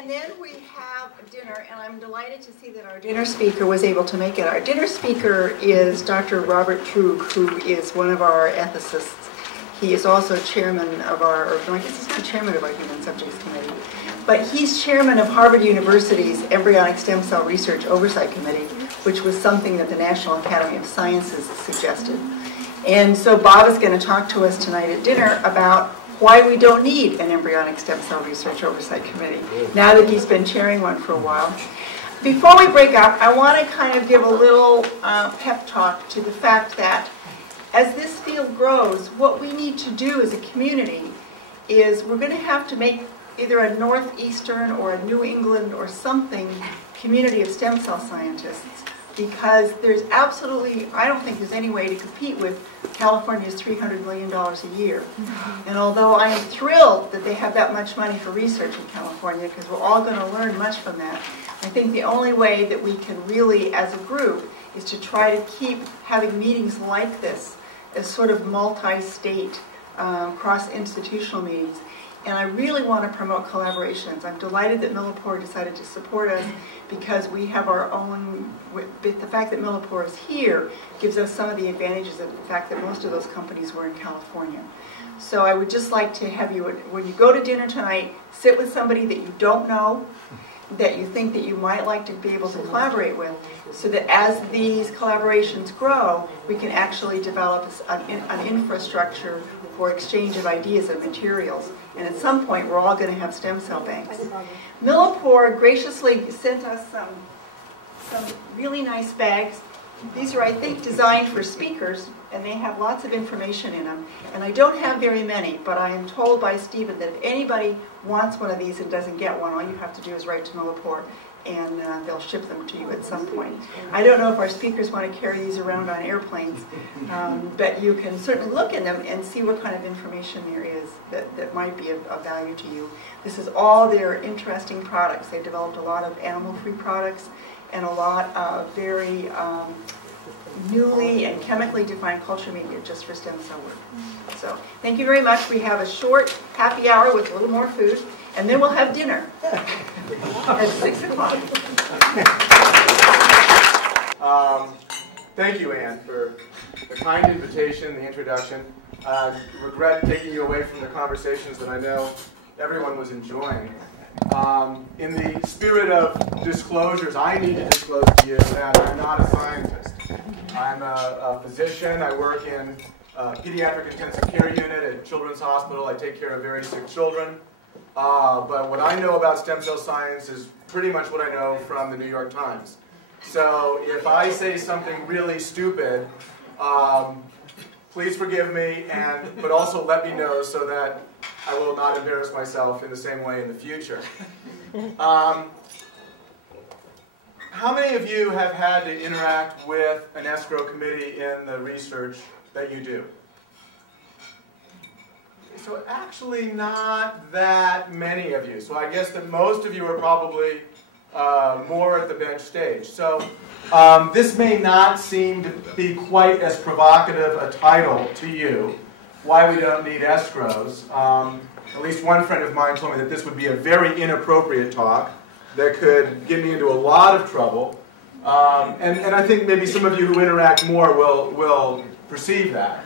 And then we have dinner, and I'm delighted to see that our dinner speaker was able to make it. Our dinner speaker is Dr. Robert Truog, who is one of our ethicists. He is also chairman of our, or no, I guess he's not chairman of our Human Subjects Committee, but he's chairman of Harvard University's Embryonic Stem Cell Research Oversight Committee, which was something that the National Academy of Sciences suggested. And so Bob is going to talk to us tonight at dinner about why we don't need an Embryonic Stem Cell Research Oversight Committee, now that he's been chairing one for a while. Before we break up, I want to kind of give a little pep talk to the fact that as this field grows, what we need to do as a community is we're going to have to make either a Northeastern or a New England or something community of stem cell scientists, because there's absolutely, I don't think there's any way to compete with California's $300 million a year. And although I am thrilled that they have that much money for research in California, because we're all going to learn much from that, I think the only way that we can really, as a group, is to try to keep having meetings like this as sort of multi-state, cross-institutional meetings. And I really want to promote collaborations. I'm delighted that Millipore decided to support us because we have our own, the fact that Millipore is here gives us some of the advantages of the fact that most of those companies were in California. So I would just like to have you, when you go to dinner tonight, sit with somebody that you don't know, that you think that you might like to be able to collaborate with, so that as these collaborations grow, we can actually develop an infrastructure for exchange of ideas and materials. And at some point, we're all going to have stem cell banks. Millipore graciously sent us some really nice bags. These are, I think, designed for speakers, and they have lots of information in them. And I don't have very many, but I am told by Stephen that if anybody wants one of these and doesn't get one, all you have to do is write to Millipore, and they'll ship them to you at some point. I don't know if our speakers want to carry these around on airplanes, but you can certainly look in them and see what kind of information there is that might be of value to you. This is all their interesting products. They've developed a lot of animal-free products and a lot of very newly and chemically defined culture media just for stem cell work. So thank you very much. We have a short happy hour with a little more food, and then we'll have dinner at 6 o'clock. Thank you, Anne, for the kind invitation, the introduction. I regret taking you away from the conversations that I know everyone was enjoying. In the spirit of disclosures, I need to disclose to you that I'm not a scientist. I'm a physician. I work in a pediatric intensive care unit at Children's Hospital. I take care of very sick children. But what I know about stem cell science is pretty much what I know from the New York Times. So if I say something really stupid, please forgive me, but also let me know so that I will not embarrass myself in the same way in the future. How many of you have had to interact with an ESCRO committee in the research that you do? So actually not that many of you. So I guess that most of you are probably more at the bench stage. So this may not seem to be quite as provocative a title to you, Why We Don't Need ESCROs. At least one friend of mine told me that this would be a very inappropriate talk that could get me into a lot of trouble. And I think maybe some of you who interact more will perceive that.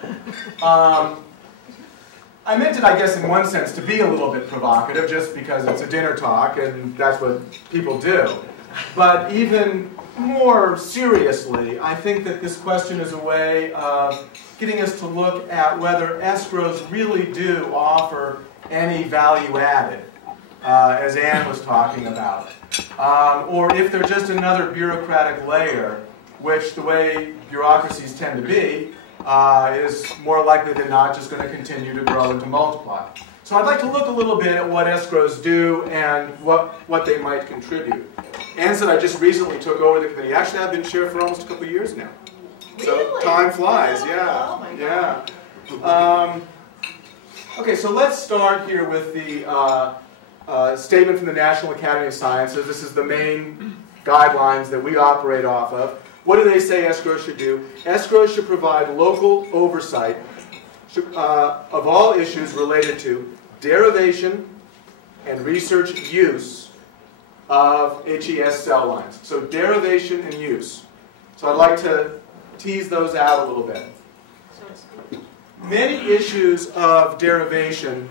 I meant it, I guess, in one sense, to be a little bit provocative, just because it's a dinner talk, and that's what people do. But even more seriously, I think that this question is a way of getting us to look at whether ESCROs really do offer any value added, as Anne was talking about. Or if they're just another bureaucratic layer, which the way bureaucracies tend to be, is more likely than not just going to continue to grow and to multiply. So I'd like to look a little bit at what ESCROs do and what they might contribute. Anne said I just recently took over the committee. Actually, I've been chair for almost a couple of years now. So really? Time flies, yeah. Oh my God. Yeah. Okay, so let's start here with the statement from the National Academy of Sciences. This is the main guidelines that we operate off of. What do they say ESCROs should do? ESCROs should provide local oversight of all issues related to derivation and research use of HES cell lines. So derivation and use. So I'd like to tease those out a little bit. Many issues of derivation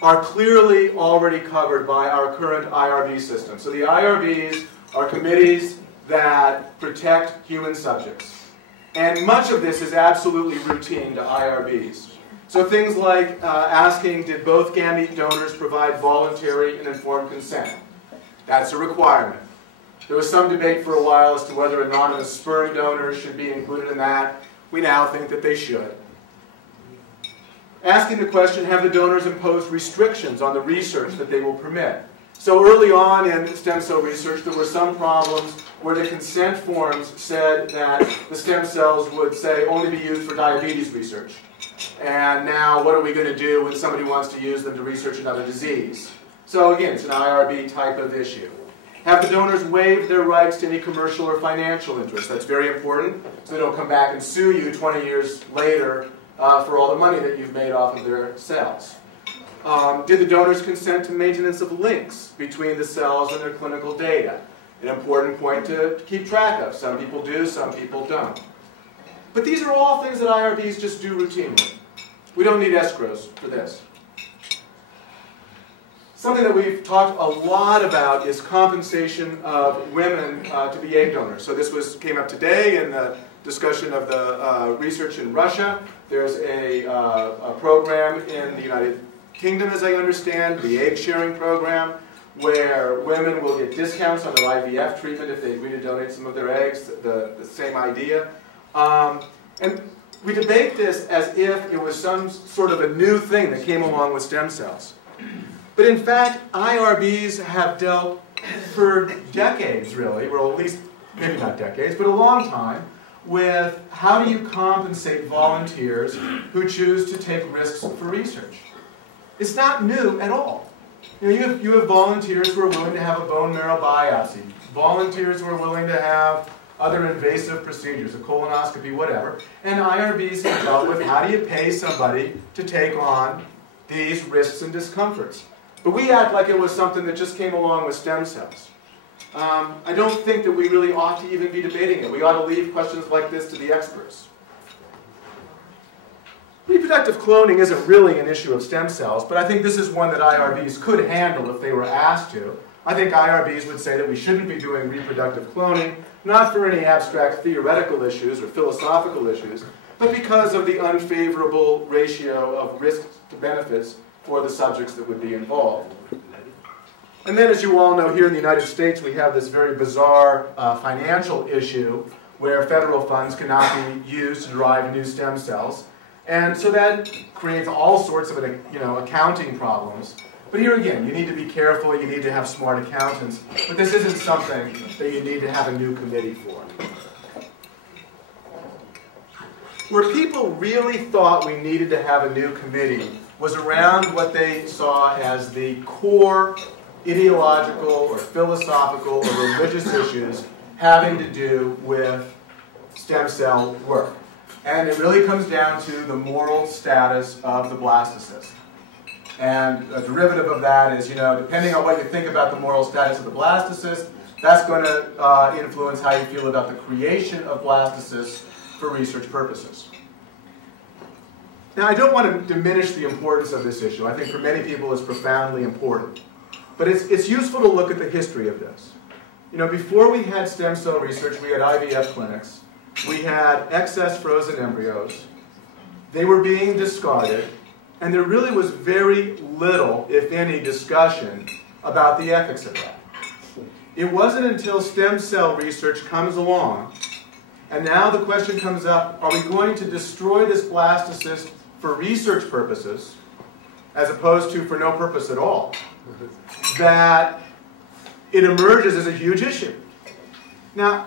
are clearly already covered by our current IRB system. So the IRBs are committees that protect human subjects. And much of this is absolutely routine to IRBs. So things like asking, did both gamete donors provide voluntary and informed consent? That's a requirement. There was some debate for a while as to whether anonymous sperm donors should be included in that. We now think that they should. Asking the question, have the donors imposed restrictions on the research that they will permit? So early on in stem cell research, there were some problems where the consent forms said that the stem cells would say only be used for diabetes research. And now what are we going to do when somebody wants to use them to research another disease? So again, it's an IRB type of issue. Have the donors waived their rights to any commercial or financial interest? That's very important, so they don't come back and sue you 20 years later for all the money that you've made off of their cells. Did the donors consent to maintenance of links between the cells and their clinical data? An important point to keep track of. Some people do, some people don't. But these are all things that IRBs just do routinely. We don't need ESCROs for this. Something that we've talked a lot about is compensation of women to be egg donors. So this came up today in the discussion of the research in Russia. There's a program in the United Kingdom, as I understand, the egg sharing program, where women will get discounts on their IVF treatment if they agree to donate some of their eggs, the same idea. And we debate this as if it was some sort of a new thing that came along with stem cells. But in fact, IRBs have dealt for decades, really, or at least, maybe not decades, but a long time, with how do you compensate volunteers who choose to take risks for research. It's not new at all. You have volunteers who are willing to have a bone marrow biopsy, volunteers who are willing to have other invasive procedures, a colonoscopy, whatever, and IRBs have dealt with how do you pay somebody to take on these risks and discomforts. But we act like it was something that just came along with stem cells. I don't think that we really ought to even be debating it. We ought to leave questions like this to the experts. Reproductive cloning isn't really an issue of stem cells, but I think this is one that IRBs could handle if they were asked to. I think IRBs would say that we shouldn't be doing reproductive cloning, not for any abstract theoretical issues or philosophical issues, but because of the unfavorable ratio of risks to benefits for the subjects that would be involved. And then, as you all know, here in the United States, we have this very bizarre financial issue where federal funds cannot be used to derive new stem cells. And so that creates all sorts of accounting problems. But here again, you need to be careful, you need to have smart accountants, but this isn't something that you need to have a new committee for. Where people really thought we needed to have a new committee was around what they saw as the core ideological or philosophical or religious issues having to do with stem cell work. And it really comes down to the moral status of the blastocyst. And a derivative of that is, depending on what you think about the moral status of the blastocyst, that's going to influence how you feel about the creation of blastocysts for research purposes. Now, I don't want to diminish the importance of this issue. I think for many people it's profoundly important. But it's useful to look at the history of this. Before we had stem cell research, we had IVF clinics. We had excess frozen embryos. They were being discarded. And there really was very little, if any, discussion about the ethics of that. It wasn't until stem cell research comes along, and now the question comes up, are we going to destroy this blastocyst for research purposes, as opposed to for no purpose at all, that it emerges as a huge issue. Now,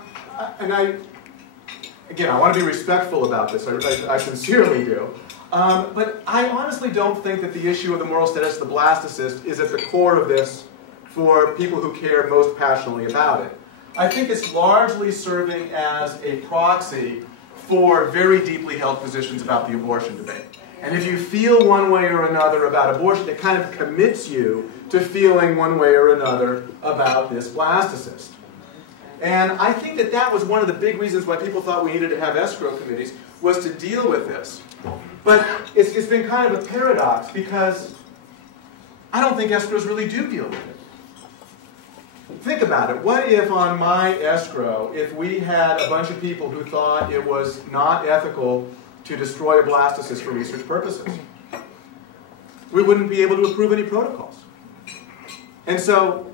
again, I want to be respectful about this, I sincerely do. But I honestly don't think that the issue of the moral status of the blastocyst is at the core of this for people who care most passionately about it. I think it's largely serving as a proxy for very deeply held positions about the abortion debate. And if you feel one way or another about abortion, it kind of commits you to feeling one way or another about this blastocyst. And I think that that was one of the big reasons why people thought we needed to have escrow committees, was to deal with this. But it's been kind of a paradox, because I don't think escrows really do deal with it. Think about it. What if on my escrow, if we had a bunch of people who thought it was not ethical to destroy a blastocyst for research purposes? We wouldn't be able to approve any protocols. And so,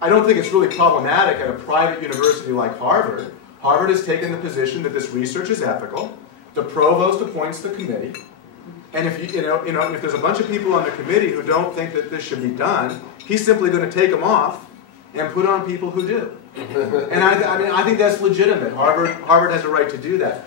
I don't think it's really problematic at a private university like Harvard. Harvard has taken the position that this research is ethical. The provost appoints the committee. And if if there's a bunch of people on the committee who don't think that this should be done, he's simply going to take them off and put on people who do. And I think that's legitimate. Harvard has a right to do that.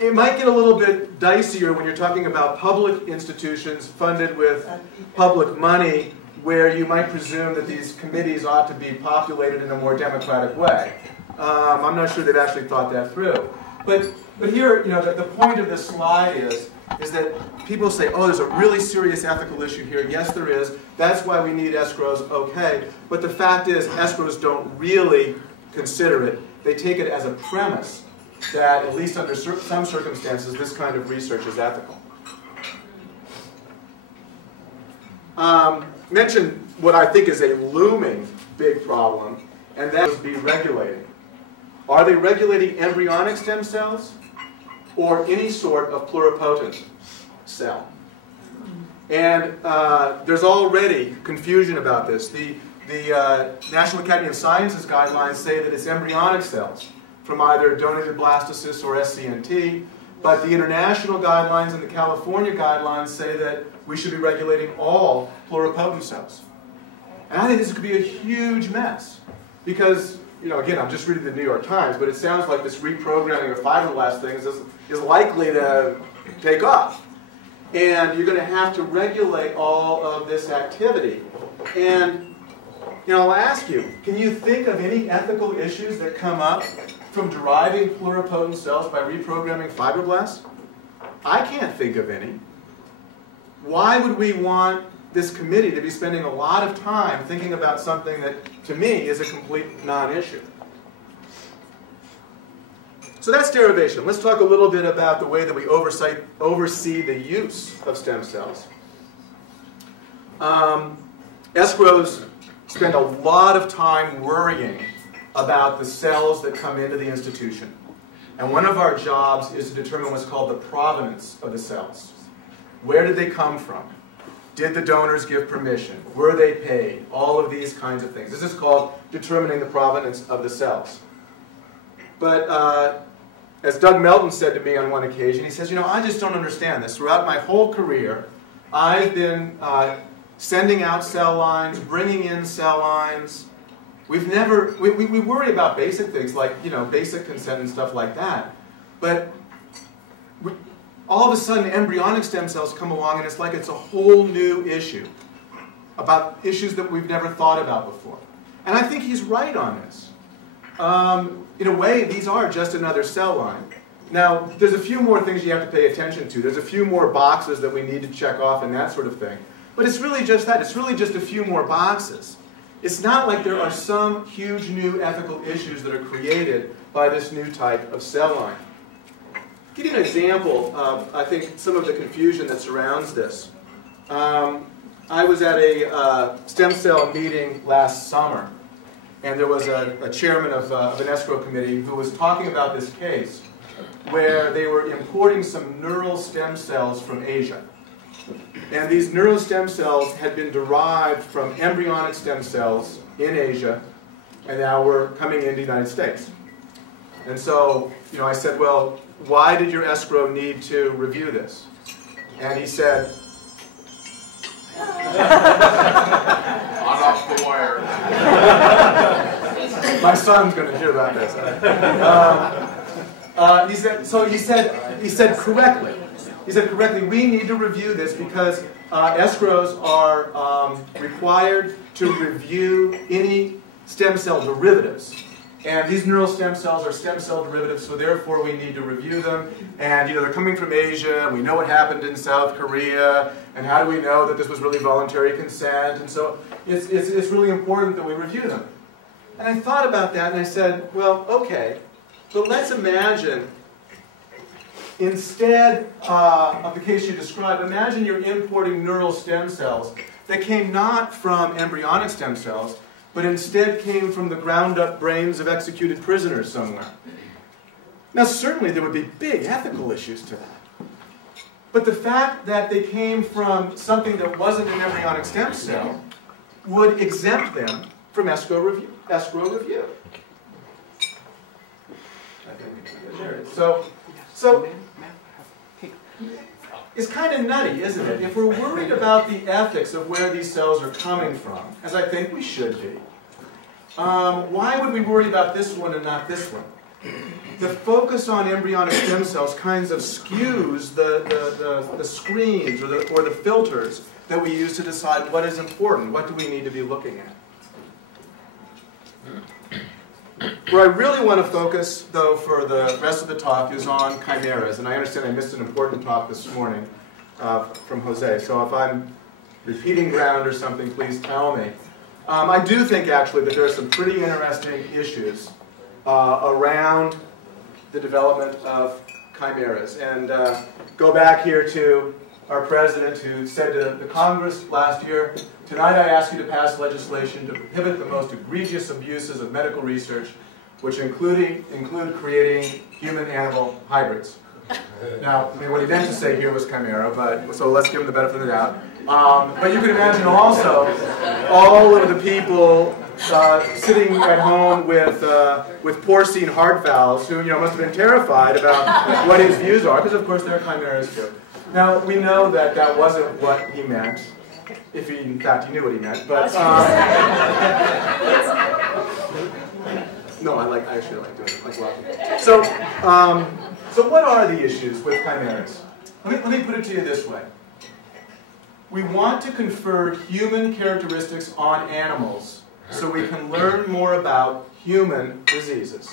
It might get a little bit dicier when you're talking about public institutions funded with public money, where you might presume that these committees ought to be populated in a more democratic way. I'm not sure they've actually thought that through. But here, the point of this slide is that people say, oh, there's a really serious ethical issue here. Yes, there is. That's why we need escrows. Okay. But the fact is, escrows don't really consider it. They take it as a premise that, at least under some circumstances, this kind of research is ethical. Mention what I think is a looming big problem, and that is be regulating. Are they regulating embryonic stem cells or any sort of pluripotent cell? And there's already confusion about this. The National Academy of Sciences guidelines say that it's embryonic cells from either donated blastocysts or SCNT, but the international guidelines and the California guidelines say that we should be regulating all pluripotent cells. And I think this could be a huge mess, because, again, I'm just reading the New York Times, but it sounds like this reprogramming of fibroblast things is likely to take off. And you're going to have to regulate all of this activity. And, I'll ask you, can you think of any ethical issues that come up from deriving pluripotent cells by reprogramming fibroblasts? I can't think of any. Why would we want this committee to be spending a lot of time thinking about something that, to me, is a complete non-issue? So that's derivation. Let's talk a little bit about the way that we oversee the use of stem cells. ESCROs spend a lot of time worrying about the cells that come into the institution. And one of our jobs is to determine what's called the provenance of the cells. Where did they come from? Did the donors give permission? Were they paid? All of these kinds of things. This is called determining the provenance of the cells. But as Doug Melton said to me on one occasion, he says, I just don't understand this. Throughout my whole career, I've been sending out cell lines, bringing in cell lines. We worry about basic things like, basic consent and stuff like that. But all of a sudden, embryonic stem cells come along, and it's like it's a whole new issue about issues that we've never thought about before. And I think he's right on this. In a way, these are just another cell line. Now, there's a few more things you have to pay attention to. There's a few more boxes that we need to check off and that sort of thing. But it's really just that. It's really just a few more boxes. It's not like there are some huge new ethical issues that are created by this new type of cell line. I'll give you an example of, I think, some of the confusion that surrounds this. I was at a stem cell meeting last summer, and there was a chairman of an ESCRO committee who was talking about this case where they were importing some neural stem cells from Asia. And these neural stem cells had been derived from embryonic stem cells in Asia, and now were coming into the United States. And so, I said, well, why did your ESCRO need to review this? And he said, On off the wire. My son's going to hear about this. He said correctly. He said correctly, we need to review this because ESCROs are required to review any stem cell derivatives. And these neural stem cells are stem cell derivatives, so therefore we need to review them. And they're coming from Asia, and we know what happened in South Korea, and how do we know that this was really voluntary consent? And so it's really important that we review them. And I thought about that, and I said, well, okay, but let's imagine, instead of the case you described, imagine you're importing neural stem cells that came not from embryonic stem cells, but instead came from the ground-up brains of executed prisoners somewhere. Now, certainly there would be big ethical issues to that. But the fact that they came from something that wasn't an embryonic stem cell would exempt them from ESCRO review. So it's kind of nutty, isn't it? If we're worried about the ethics of where these cells are coming from, as I think we should be, why would we worry about this one and not this one? The focus on embryonic stem cells kinds of skews the screens or the filters that we use to decide what is important, what do we need to be looking at. Where I really want to focus, though, for the rest of the talk is on chimeras. And I understand I missed an important talk this morning from Jose. So if I'm repeating ground or something, please tell me. I do think, actually, that there are some pretty interesting issues around the development of chimeras. And go back here to our president who said to the Congress last year, "Tonight I ask you to pass legislation to prohibit the most egregious abuses of medical research, which include creating human-animal hybrids." Now, I mean, what he meant to say here was chimera, but so let's give him the benefit of the doubt. But you can imagine also all of the people sitting at home with porcine heart valves who must have been terrified about what his views are, because of course there are chimeras too. Now, we know that that wasn't what he meant, if he, in fact, he knew what he meant, but... no, I actually like doing it, like walking. So what are the issues with chimeras? Let me put it to you this way. We want to confer human characteristics on animals so we can learn more about human diseases.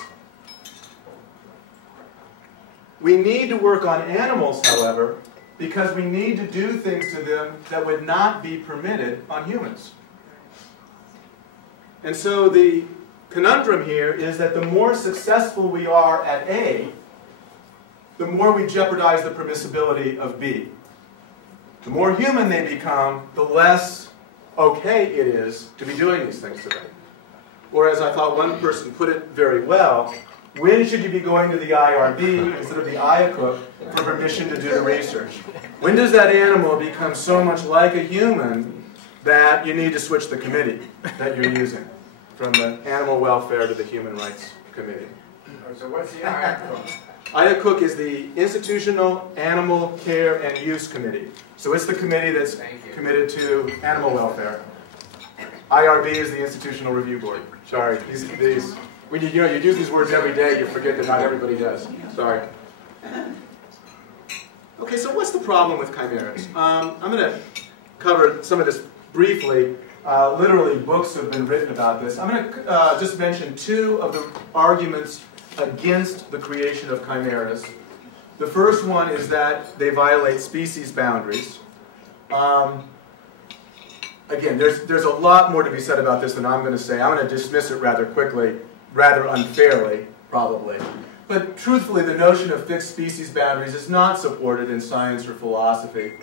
We need to work on animals, however, because we need to do things to them that would not be permitted on humans. And so the conundrum here is that the more successful we are at A, the more we jeopardize the permissibility of B. The more human they become, the less okay it is to be doing these things to them. Or as I thought one person put it very well, when should you be going to the IRB instead of the IACUC for permission to do the research? When does that animal become so much like a human that you need to switch the committee that you're using from the animal welfare to the human rights committee? So what's the IACUC? IACUC is the Institutional Animal Care and Use Committee. So it's the committee that's committed to animal welfare. IRB is the Institutional Review Board. Sorry, when you use these words every day, you forget that not everybody does. Sorry. Okay, so what's the problem with chimeras? I'm going to cover some of this briefly. Literally, books have been written about this. I'm going to just mention two of the arguments against the creation of chimeras. The first one is that they violate species boundaries. Again, there's a lot more to be said about this than I'm going to say. I'm going to dismiss it rather quickly, rather unfairly, probably. But truthfully, the notion of fixed species boundaries is not supported in science or philosophy.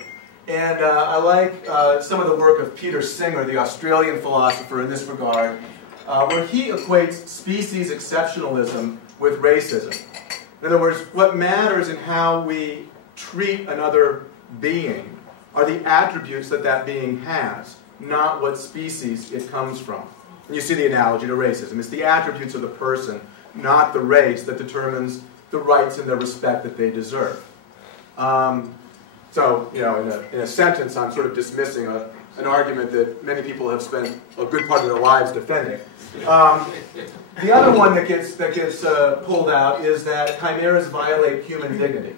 And I like some of the work of Peter Singer, the Australian philosopher, in this regard, where he equates species exceptionalism with racism. In other words, what matters in how we treat another being are the attributes that that being has, not what species it comes from. And you see the analogy to racism. It's the attributes of the person, not the race, that determines the rights and the respect that they deserve. So, in a sentence, I'm sort of dismissing an argument that many people have spent a good part of their lives defending. The other one that gets pulled out is that chimeras violate human dignity.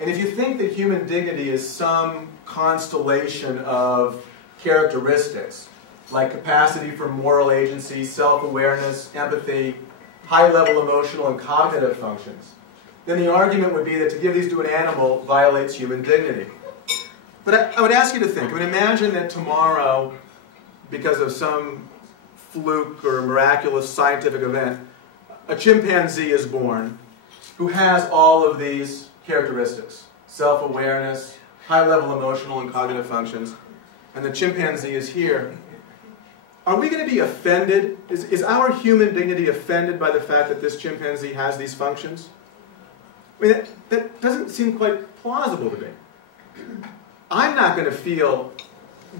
And if you think that human dignity is some constellation of characteristics, like capacity for moral agency, self-awareness, empathy, high-level emotional and cognitive functions, then the argument would be that to give these to an animal violates human dignity. But I would ask you to think. I mean, imagine that tomorrow, because of some fluke or miraculous scientific event, a chimpanzee is born who has all of these characteristics: self-awareness, high-level emotional and cognitive functions, and the chimpanzee is here. Are we going to be offended? Is our human dignity offended by the fact that this chimpanzee has these functions? I mean, that doesn't seem quite plausible to me. I'm not going to feel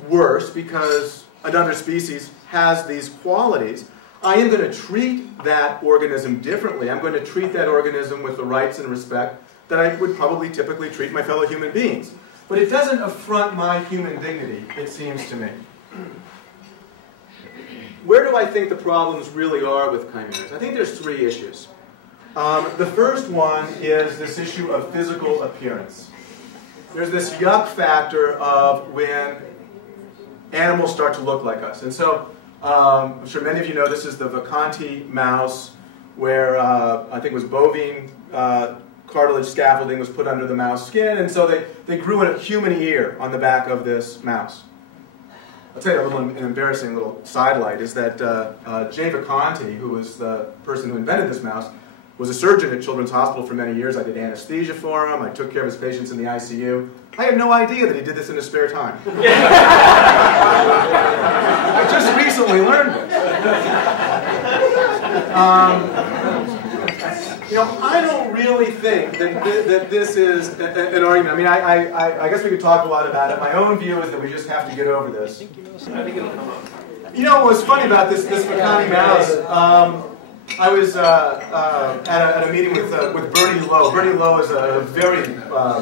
worse because another species has these qualities. I am going to treat that organism differently. I'm going to treat that organism with the rights and respect that I would probably typically treat my fellow human beings. But it doesn't affront my human dignity, it seems to me. Where do I think the problems really are with chimeras? I think there's three issues. The first one is this issue of physical appearance. There's this yuck factor of when animals start to look like us. And so, I'm sure many of you know this is the Vacanti mouse, where I think it was bovine cartilage scaffolding was put under the mouse skin, and so they grew a human ear on the back of this mouse. I'll tell you an embarrassing little sidelight is that J. Vacanti, who was the person who invented this mouse, was a surgeon at Children's Hospital for many years. I did anesthesia for him. I took care of his patients in the ICU. I had no idea that he did this in his spare time. I just recently learned this. You know, I don't really think that this is an argument. I mean, I guess we could talk a lot about it. My own view is that we just have to get over this. You know what's funny about this Vacanti mouse? I was at a meeting with Bernie Lowe. Bernie Lowe is a very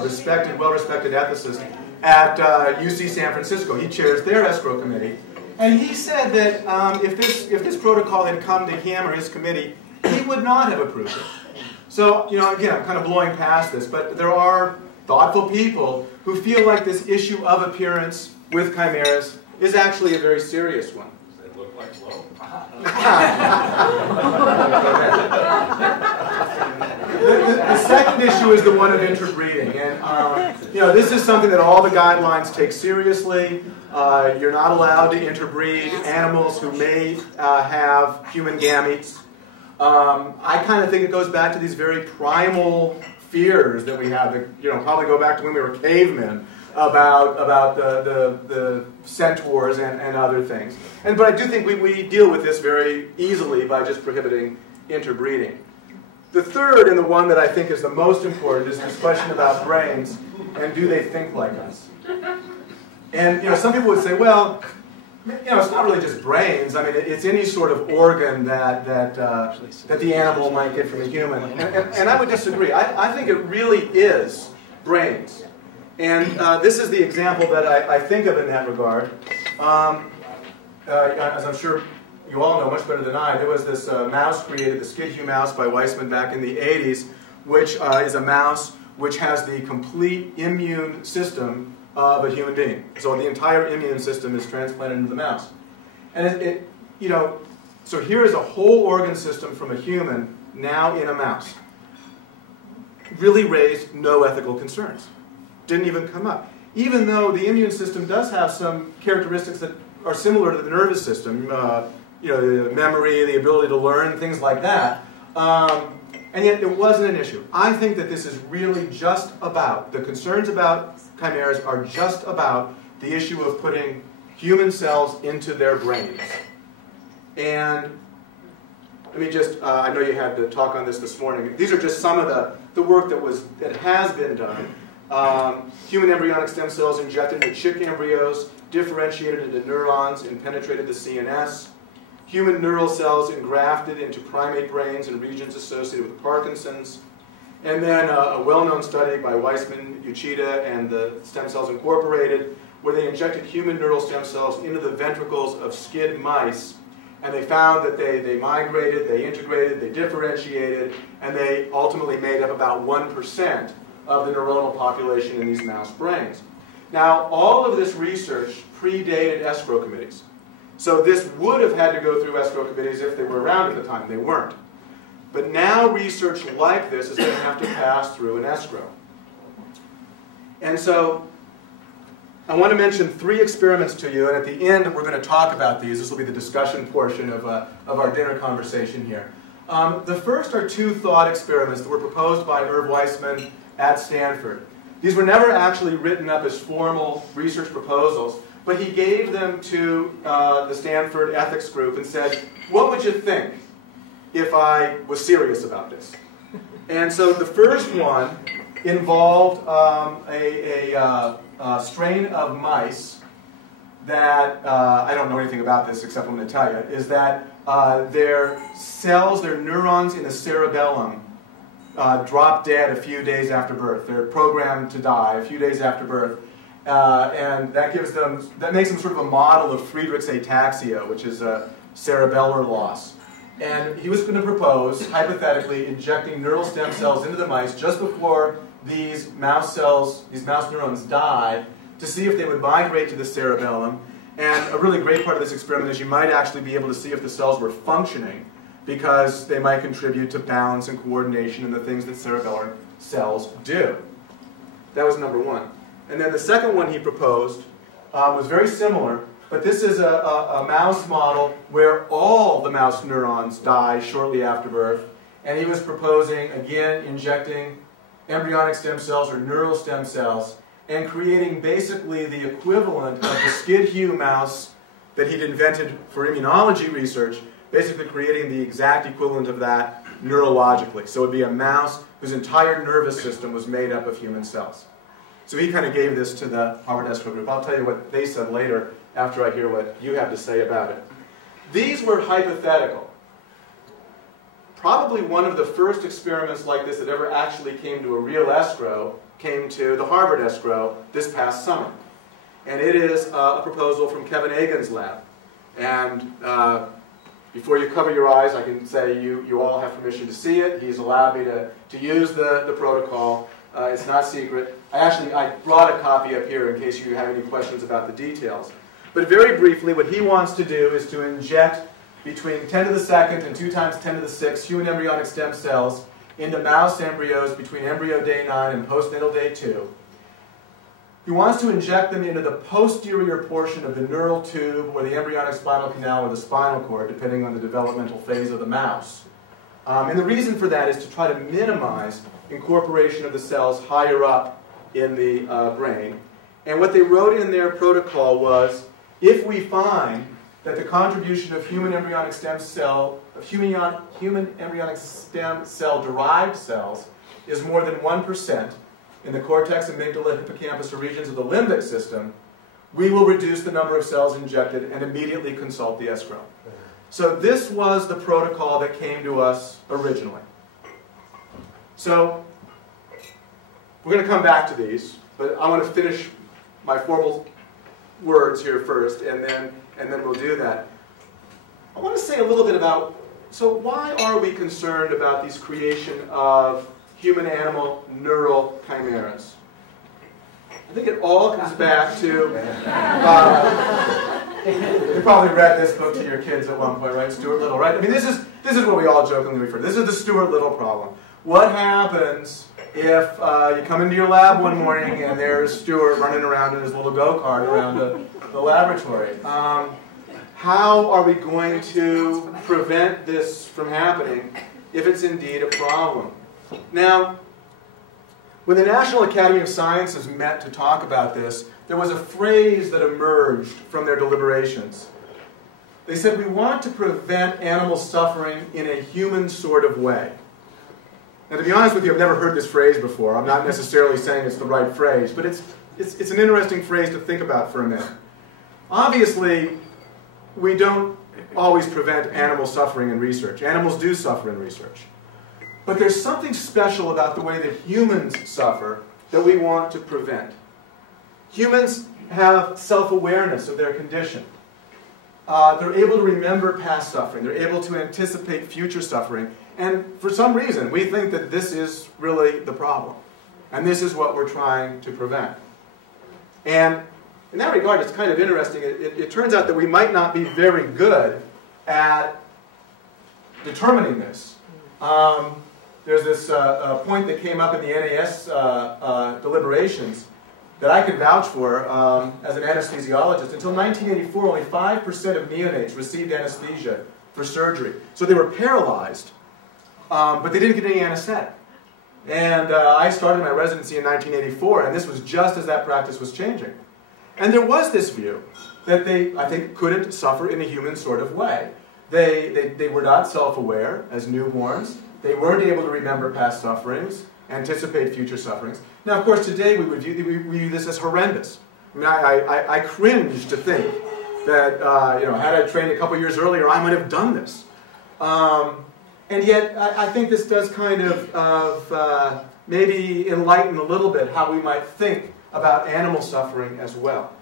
respected, well-respected ethicist at UC San Francisco. He chairs their ESCRO committee. And he said that if this protocol had come to him or his committee, he would not have approved it. So, you know, again, I'm kind of blowing past this, but there are thoughtful people who feel like this issue of appearance with chimeras is actually a very serious one. They look like Lowe. The second issue is the one of interbreeding, and you know, this is something that all the guidelines take seriously. You're not allowed to interbreed animals who may have human gametes. I kind of think it goes back to these very primal fears that we have that, you know, probably go back to when we were cavemen about the centaurs and other things. But I do think we deal with this very easily by just prohibiting interbreeding. The third, and the one that I think is the most important, is this question about brains and do they think like us? And you know, some people would say, well, you know, it's not really just brains. I mean, it's any sort of organ that the animal might get from a human. And I would disagree. I think it really is brains. And this is the example that I think of in that regard. As I'm sure you all know much better than I, there was this mouse created, the skid-hue mouse by Weissman back in the 80s, which is a mouse which has the complete immune system of a human being. So the entire immune system is transplanted into the mouse. And you know, so here is a whole organ system from a human now in a mouse. Really raised no ethical concerns. Didn't even come up. Even though the immune system does have some characteristics that are similar to the nervous system, you know, the memory, the ability to learn, things like that. And yet it wasn't an issue. I think that this is really just about, the concerns about chimeras are just about the issue of putting human cells into their brains. And let me just, I know you had the talk on this morning. These are just some of the work that has been done. Human embryonic stem cells injected into chick embryos, differentiated into neurons and penetrated the CNS. Human neural cells engrafted into primate brains and regions associated with Parkinson's. And then a well-known study by Weissman, Uchida, and the Stem Cells Incorporated, where they injected human neural stem cells into the ventricles of skid mice. And they found that they migrated, they integrated, they differentiated, and they ultimately made up about 1% of the neuronal population in these mouse brains. Now, all of this research predated ESCRO committees. So this would have had to go through ESCRO committees if they were around at the time. They weren't. But now research like this is going to have to pass through an ESCRO. And so I want to mention 3 experiments to you, and at the end we're going to talk about these. This will be the discussion portion of our dinner conversation here. The first are 2 thought experiments that were proposed by Weissman at Stanford. These were never actually written up as formal research proposals, but he gave them to the Stanford ethics group and said, what would you think if I was serious about this? And so the first one involved a strain of mice that, I don't know anything about this except I'm going to tell you, is that their cells, their neurons in the cerebellum drop dead a few days after birth. They're programmed to die a few days after birth. And that makes them sort of a model of Friedreich's ataxia, which is a cerebellar loss. And he was going to propose, hypothetically, injecting neural stem cells into the mice just before these mouse cells, these mouse neurons die, to see if they would migrate to the cerebellum. And a really great part of this experiment is you might actually be able to see if the cells were functioning, because they might contribute to balance and coordination and the things that cerebellar cells do. That was number 1. And then the second one he proposed was very similar, but this is a mouse model where all the mouse neurons die shortly after birth. And he was proposing, again, injecting embryonic stem cells or neural stem cells and creating basically the equivalent of the skid-hue mouse that he'd invented for immunology research, basically creating the exact equivalent of that neurologically. So it would be a mouse whose entire nervous system was made up of human cells. So he kind of gave this to the Harvard ESCRO group. I'll tell you what they said later after I hear what you have to say about it. These were hypothetical. Probably one of the first experiments like this that ever actually came to a real ESCRO came to the Harvard ESCRO this past summer. And it is a proposal from Kevin Agan's lab. And before you cover your eyes, I can say you all have permission to see it. He's allowed me to use the protocol. It's not secret. I brought a copy up here in case you have any questions about the details. But very briefly, what he wants to do is to inject between 10 to the 2nd and 2 times 10 to the 6th human embryonic stem cells into mouse embryos between embryo day 9 and postnatal day 2. He wants to inject them into the posterior portion of the neural tube or the embryonic spinal canal or the spinal cord, depending on the developmental phase of the mouse. And the reason for that is to try to minimize incorporation of the cells higher up in the brain. And what they wrote in their protocol was, if we find that the contribution of human embryonic stem cell derived cells is more than 1% in the cortex, amygdala, hippocampus, or regions of the limbic system, we will reduce the number of cells injected and immediately consult the ESCRO. So this was the protocol that came to us originally. So we're going to come back to these, but I want to finish my formal words here first, and then we'll do that. I want to say a little bit about, so why are we concerned about these creation of human-animal neural chimeras? I think it all comes back to, you probably read this book to your kids at one point, right? Stuart Little, right? I mean, this is what we all jokingly refer to. This is the Stuart Little problem. What happens if you come into your lab one morning and there's Stuart running around in his little go-kart around the laboratory? How are we going to prevent this from happening if it's indeed a problem? Now, when the National Academy of Sciences met to talk about this, there was a phrase that emerged from their deliberations. They said, we want to prevent animal suffering in a human sort of way. Now, to be honest with you, I've never heard this phrase before. I'm not necessarily saying it's the right phrase, but it's an interesting phrase to think about for a minute. Obviously, we don't always prevent animal suffering in research. Animals do suffer in research. But there's something special about the way that humans suffer that we want to prevent. Humans have self-awareness of their condition. They're able to remember past suffering. They're able to anticipate future suffering. And for some reason, we think that this is really the problem. And this is what we're trying to prevent. And in that regard, it's kind of interesting. It turns out that we might not be very good at determining this. There's this point that came up in the NAS deliberations that I could vouch for as an anesthesiologist. Until 1984, only 5% of neonates received anesthesia for surgery. So they were paralyzed, but they didn't get any anesthetic. And I started my residency in 1984, and this was just as that practice was changing. And there was this view that they, I think, couldn't suffer in a human sort of way. They were not self-aware as newborns. They weren't able to remember past sufferings, anticipate future sufferings. Now, of course, today we view this as horrendous. I mean, I cringe to think that, had I trained a couple years earlier, I might have done this. And yet, I think this does kind of maybe enlighten a little bit how we might think about animal suffering as well.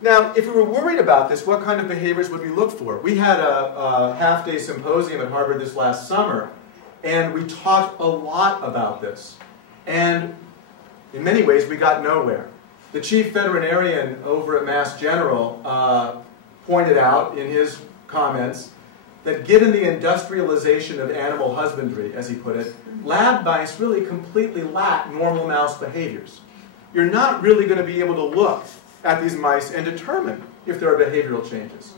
Now, if we were worried about this, what kind of behaviors would we look for? We had a half-day symposium at Harvard this last summer, and we talked a lot about this. And in many ways, we got nowhere. The chief veterinarian over at Mass General pointed out in his comments that given the industrialization of animal husbandry, as he put it, lab mice really completely lack normal mouse behaviors. You're not really going to be able to look at these mice and determine if there are behavioral changes.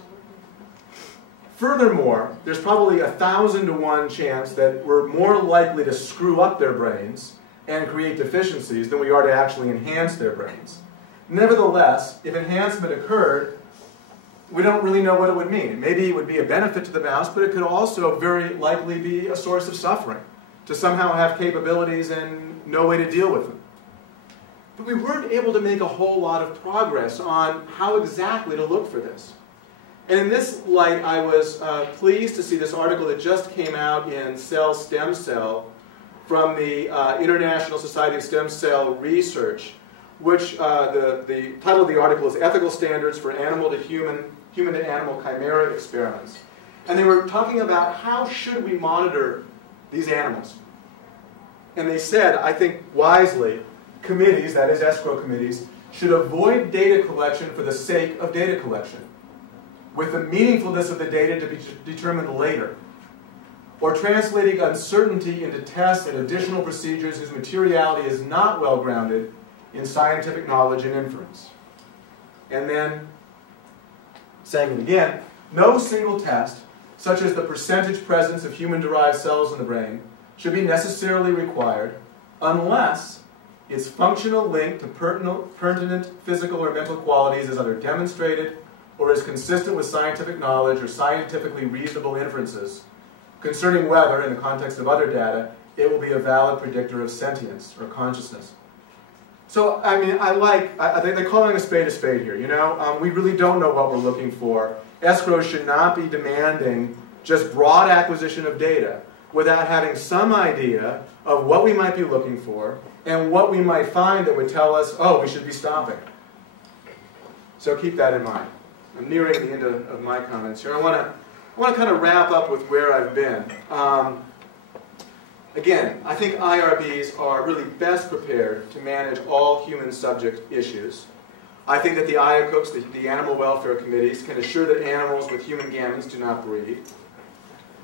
Furthermore, there's probably 1,000 to 1 chance that we're more likely to screw up their brains and create deficiencies than we are to actually enhance their brains. Nevertheless, if enhancement occurred, we don't really know what it would mean. Maybe it would be a benefit to the mouse, but it could also very likely be a source of suffering, to somehow have capabilities and no way to deal with them. But we weren't able to make a whole lot of progress on how exactly to look for this. And in this light, I was pleased to see this article that just came out in Cell Stem Cell from the International Society of Stem Cell Research, which the title of the article is Ethical Standards for Animal to Human to Animal Chimera Experiments. And they were talking about how should we monitor these animals. And they said, I think wisely, committees, that is ESCRO committees, should avoid data collection for the sake of data collection, with the meaningfulness of the data to be determined later, or translating uncertainty into tests and additional procedures whose materiality is not well grounded in scientific knowledge and inference. And then, saying it again, no single test, such as the percentage presence of human-derived cells in the brain, should be necessarily required unless its functional link to pertinent physical or mental qualities is either demonstrated or is consistent with scientific knowledge or scientifically reasonable inferences concerning whether, in the context of other data, it will be a valid predictor of sentience or consciousness. So, I mean, I think they're calling a spade here, you know? We really don't know what we're looking for. ESCROs should not be demanding just broad acquisition of data without having some idea of what we might be looking for and what we might find that would tell us, oh, we should be stopping. So keep that in mind. I'm nearing the end of my comments here. I want to kind of wrap up with where I've been. Again, I think IRBs are really best prepared to manage all human subject issues. I think that the IACUCs, the animal welfare committees, can assure that animals with human gametes do not breed.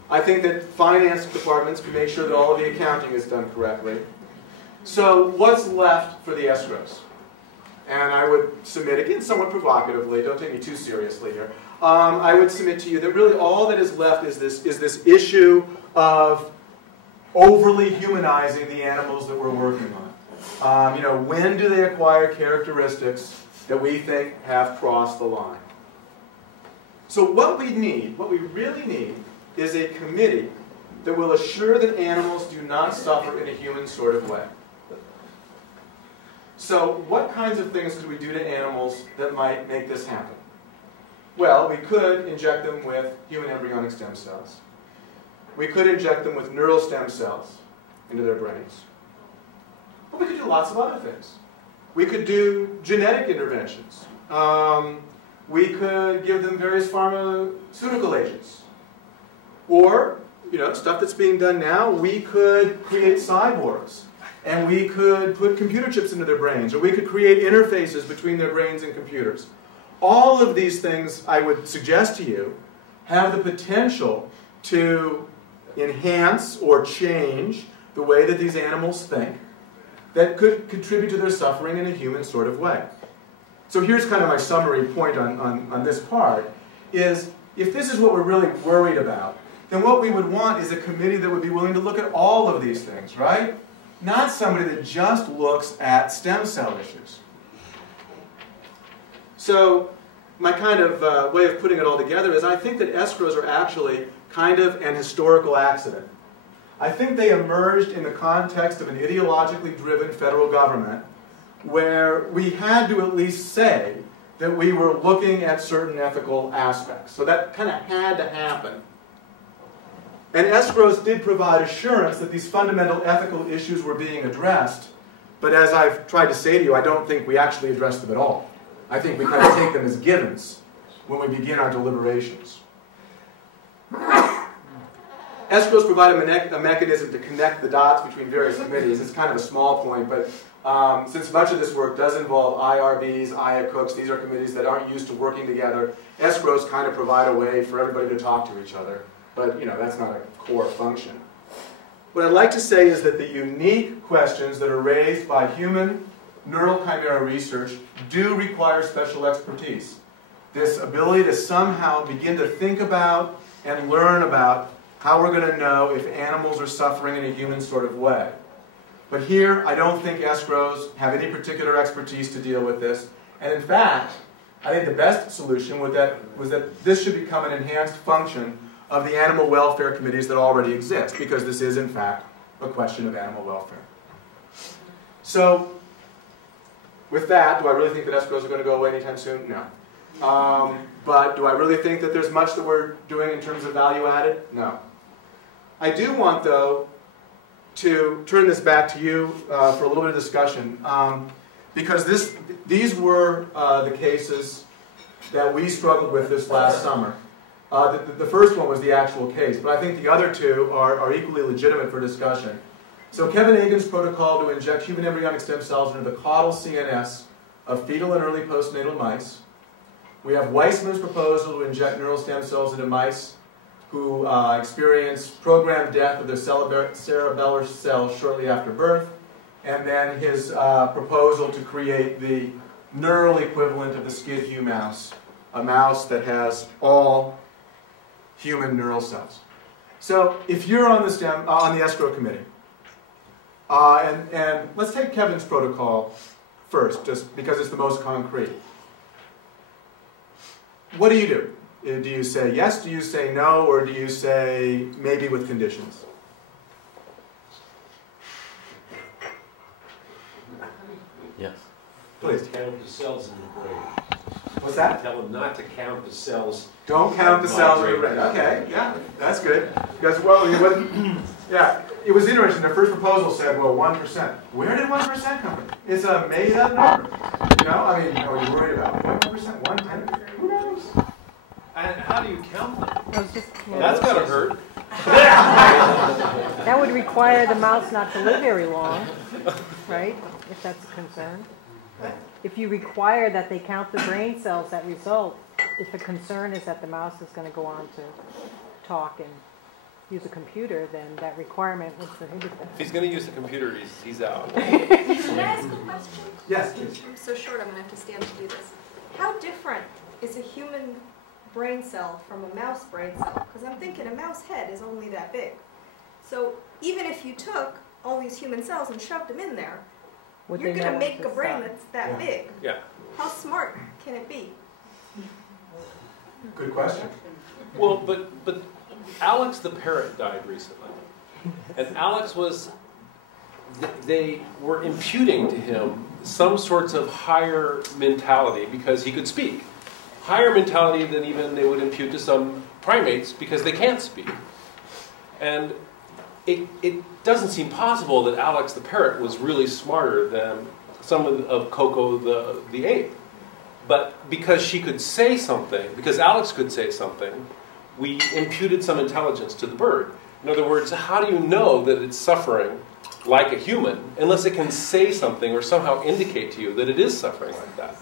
I think that finance departments can make sure that all of the accounting is done correctly. So what's left for the ESCROs? And I would submit, again, somewhat provocatively, don't take me too seriously here, I would submit to you that really all that is left is this issue of overly humanizing the animals that we're working on. When do they acquire characteristics that we think have crossed the line? So what we really need, is a committee that will assure that animals do not suffer in a human sort of way. So what kinds of things could we do to animals that might make this happen? Well, we could inject them with human embryonic stem cells. We could inject them with neural stem cells into their brains. But we could do lots of other things. We could do genetic interventions. We could give them various pharmaceutical agents. Or, stuff that's being done now, we could create cyborgs. And we could put computer chips into their brains. Or we could create interfaces between their brains and computers. All of these things, I would suggest to you, have the potential to enhance or change the way that these animals think that could contribute to their suffering in a human sort of way. So here's kind of my summary point on this part, is if this is what we're really worried about, then what we would want is a committee that would be willing to look at all of these things, right? Not somebody that just looks at stem cell issues. So my kind of way of putting it all together is I think that ESCROs are actually kind of an historical accident. I think they emerged in the context of an ideologically driven federal government where we had to at least say that we were looking at certain ethical aspects. So that kind of had to happen. And ESCROs did provide assurance that these fundamental ethical issues were being addressed, but as I've tried to say to you, I don't think we actually address them at all. I think we kind of take them as givens when we begin our deliberations. ESCROs provide a mechanism to connect the dots between various committees. It's kind of a small point, but since much of this work does involve IRBs, IACUCs, these are committees that aren't used to working together, ESCROs kind of provide a way for everybody to talk to each other. But, you know, that's not a core function. What I'd like to say is that the unique questions that are raised by human neural chimera research do require special expertise. This ability to somehow begin to think about and learn about how we're going to know if animals are suffering in a human sort of way. But here, I don't think ESCROs have any particular expertise to deal with this. And in fact, I think the best solution was that this should become an enhanced function of the animal welfare committees that already exist, because this is, in fact, a question of animal welfare. So, with that, do I really think that ESCROs are going to go away anytime soon? No. But do I really think that there's much that we're doing in terms of value added? No. I do want, though, to turn this back to you for a little bit of discussion, because these were the cases that we struggled with this last summer. The first one was the actual case, but I think the other two are equally legitimate for discussion. So Kevin Egan's protocol to inject human embryonic stem cells into the caudal CNS of fetal and early postnatal mice. We have Weissman's proposal to inject neural stem cells into mice who experience programmed death of their cerebellar cells shortly after birth, and then his proposal to create the neural equivalent of the SCID-HU mouse, a mouse that has all human neural cells. So if you're on the ESCRO committee, and let's take Kevin's protocol first, just because it's the most concrete. What do you do? Do you say yes, do you say no, or do you say maybe with conditions? Yes. Please. Count the cells in the brain. What's that? Tell them not to count the cells. Don't count the cells in the brain. Okay, yeah, that's good. Because, well, yeah, it was interesting. The first proposal said, well, 1%. Where did 1% come from? It's a made-up number. You know, I mean, are you worried about 1%, 1%? Who knows? And how do you count them? That's gotta hurt. That would require the mouse not to live very long, right? If that's a concern. If you require that they count the brain cells that result, if the concern is that the mouse is going to go on to talk and use a computer, then that requirement would prohibit that. If he's going to use the computer, he's out. Can I ask a question? Yes, please. I'm so short I'm going to have to stand to do this. How different is a human brain cell from a mouse brain cell? Because I'm thinking a mouse head is only that big. So even if you took all these human cells and shoved them in there, Would you're they going to know make when a brain stop? that's that big. Yeah. How smart can it be? Good question. Well, but Alex the parrot died recently. And Alex was, they were imputing to him some sorts of higher mentality because he could speak. Higher mentality than even they would impute to some primates because they can't speak. And it doesn't seem possible that Alex the parrot was really smarter than some of Coco the ape. But because she could say something, because Alex could say something, we imputed some intelligence to the bird. In other words, how do you know that it's suffering like a human unless it can say something or somehow indicate to you that it is suffering like that?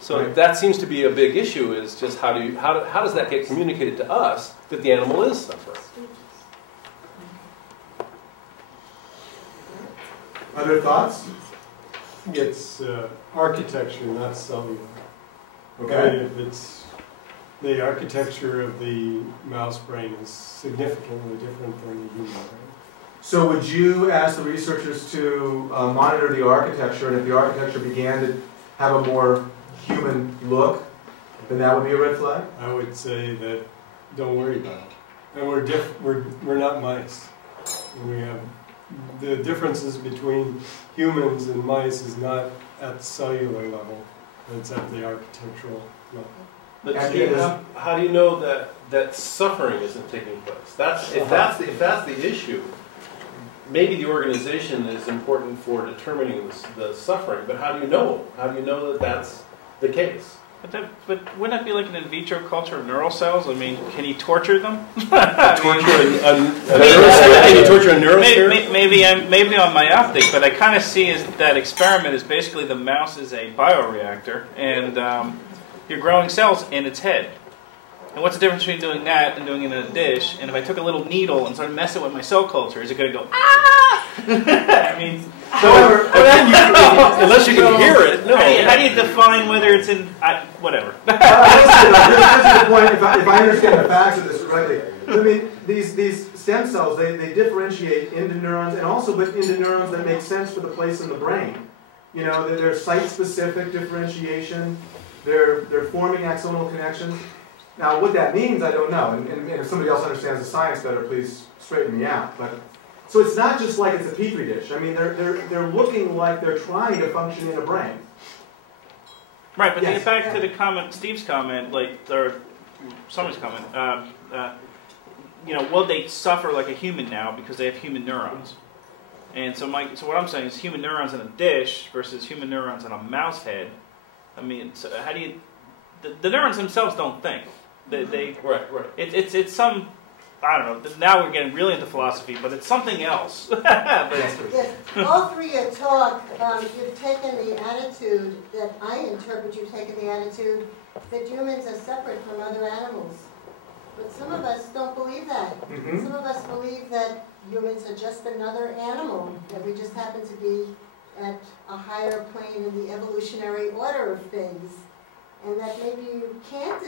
So Right. that seems to be a big issue, is just how does that get communicated to us that the animal is suffering? Other thoughts? It's architecture, not cellular. Okay. If it's the architecture of the mouse brain is significantly different than the human brain. So would you ask the researchers to monitor the architecture, and if the architecture began to have a more human look, then that would be a red flag? I would say that don't worry about it. And we're not mice. We have the differences between humans and mice is not at cellular level. It's at the architectural level. But And Steve, it is- how do you know that suffering isn't taking place? If that's the issue, maybe the organization is important for determining the suffering, but how do you know? How do you know that that's the case? But wouldn't that be like an in vitro culture of neural cells? I mean, can you torture them? Torture can you torture a neurosphere? Maybe I'm myopic, but I kind of see that experiment as basically the mouse is a bioreactor, and you're growing cells in its head. And what's the difference between doing that and doing it in a dish? And if I took a little needle and started messing with my cell culture, is it going to go, ah? I mean, Unless you can hear it, no. how do you define whether it's in, whatever. That's the point, if I understand the facts of this correctly. I mean, these stem cells, they differentiate into neurons, and also but into neurons that make sense for the place in the brain. You know, they're site-specific differentiation. They're forming axonal connections. Now, what that means, I don't know. And if somebody else understands the science better, please straighten me out. But so it's not just like it's a petri dish. I mean, they're looking like they're trying to function in a brain. Right, but to Yes. get back to the comment, Steve's comment, or somebody's comment, will they suffer like a human now because they have human neurons? And so what I'm saying is human neurons in a dish versus human neurons in a mouse head. I mean, so how do you? The neurons themselves don't think. They Right. It's some, I don't know. Now we're getting really into philosophy, but it's something else. But Yes, all through your talk, you've taken the attitude that I interpret. You've taken the attitude that humans are separate from other animals. But some of us don't believe that. Mm-hmm. Some of us believe that humans are just another animal, that we just happen to be at a higher plane in the evolutionary order of things, and that maybe you can't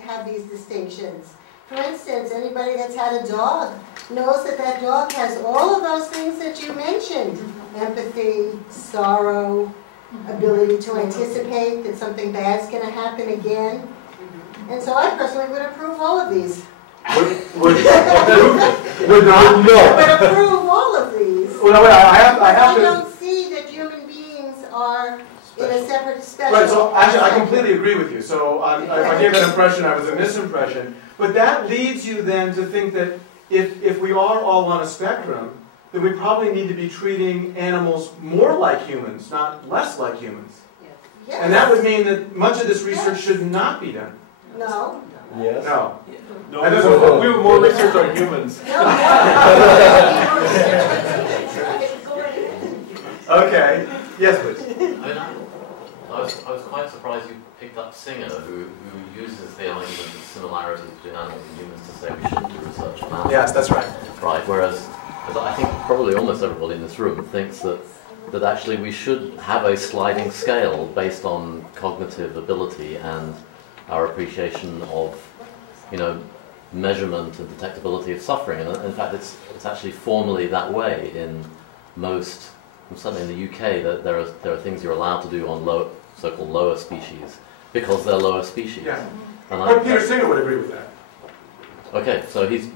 have these distinctions. For instance, anybody that's had a dog knows that that dog has all of those things that you mentioned: empathy, sorrow, ability to anticipate that something bad's going to happen again. And so I personally would approve all of these. Would not? No. Would approve all of these. Well, no, I have to. I don't see that human beings are in a separate, special. Right, so actually I completely agree with you. So if I gave that impression, I was a misimpression. But that leads you then to think that if we are all on a spectrum, then we probably need to be treating animals more like humans, not less like humans. Yes. And that would mean that much of this research should not be done. No. Yes. No. No, That doesn't hold. we have more research on humans. Okay. Yes, please. I was quite surprised you picked up Singer, who uses the argument of similarities between animals and humans to say we shouldn't do research on animals. Yes, that's right. Right, whereas I think probably almost everybody in this room thinks that actually we should have a sliding scale based on cognitive ability and our appreciation of, measurement and detectability of suffering. And in fact, it's actually formally that way in most, certainly in the UK, that there are things you're allowed to do on so-called lower species because they're lower species. Yeah. And But Peter Singer would agree with that. Okay, so he's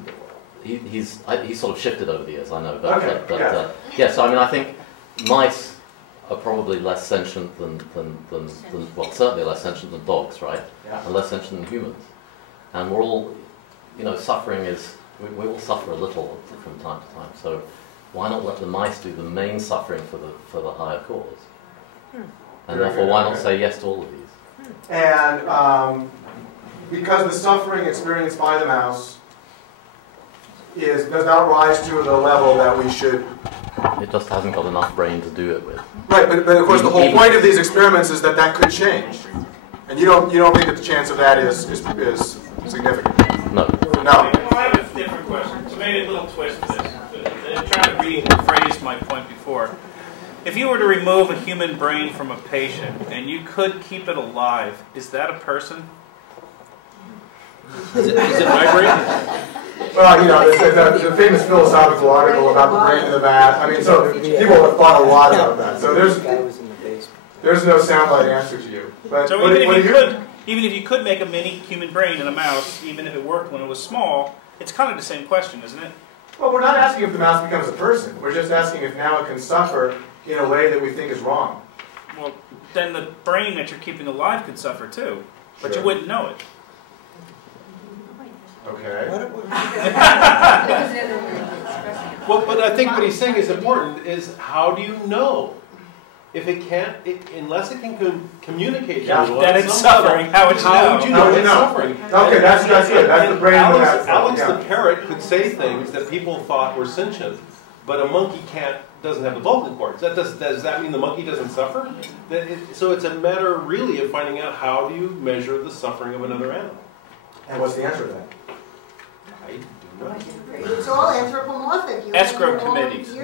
sort of shifted over the years, I know. But, Okay, yeah, so I mean, I think mice are probably less sentient than well, certainly less sentient than dogs, right? Yeah. And less sentient than humans. And we're all, suffering is, we all suffer a little from time to time. So why not let the mice do the main suffering for the higher cause? And therefore, why not say yes to all of these? And because the suffering experienced by the mouse does not rise to the level that we should. It just hasn't got enough brain to do it with. Right, but of course the whole point of these experiments is that could change. And you don't think that the chance of that is significant? No. No. I have a different question. So maybe a little twist to this. I'm trying to rephrase my point before. If you were to remove a human brain from a patient and you could keep it alive, is that a person? Is it my brain? Well, there's a famous philosophical article about the brain in the vat. I mean, so people have thought a lot about that. So there's no soundbite answer to you. But So even if you could make a mini human brain in a mouse, even if it worked when it was small, it's kind of the same question, isn't it? Well, we're not asking if the mouse becomes a person. We're just asking if now it can suffer in a way that we think is wrong. Well, then the brain that you're keeping alive could suffer too, but Sure. you wouldn't know it. Okay. Well, but I think what he's saying is important. Is how do you know if it can't, unless it can communicate to you that it's suffering? How would you know? How would you know it's suffering? Okay, that's good. That's the brain of that. Alex the parrot could say things that people thought were sentient, but a monkey doesn't have the vocal cords. Does that mean the monkey doesn't suffer? So it's a matter really of finding out how do you measure the suffering of another animal. And what's the answer to that? I do not. It's all anthropomorphic. You ESCRO have all committees. you.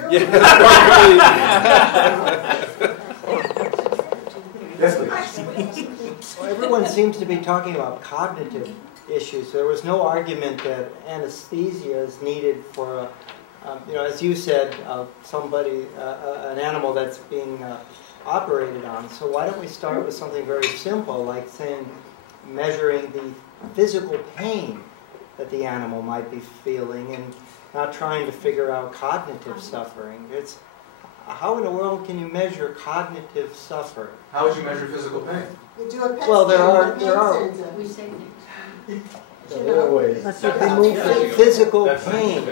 Yes, please. Well, everyone seems to be talking about cognitive issues. There was no argument that anesthesia is needed for, as you said, an animal that's being operated on. So why don't we start with something very simple, like saying measuring the physical pain that the animal might be feeling, and not trying to figure out cognitive suffering. How in the world can you measure cognitive suffering? How would you measure physical pain? You do a PET Well, there scan are in the pain center. We say Let's remove the physical pain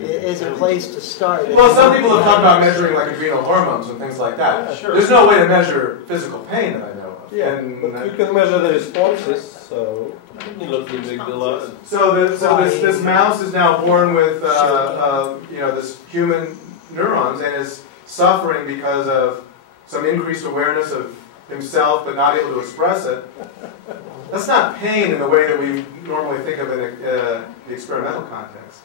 is a place to start. Well, some people have talked about measuring like adrenal hormones and things like that. Sure. There's no way to measure physical pain that I know of. Yeah, And but you can measure the responses, so... You look at the amygdala. So this mouse is now born with this human neurons and is suffering because of some increased awareness of himself but not able to express it. That's not pain in the way that we normally think of it in the experimental context.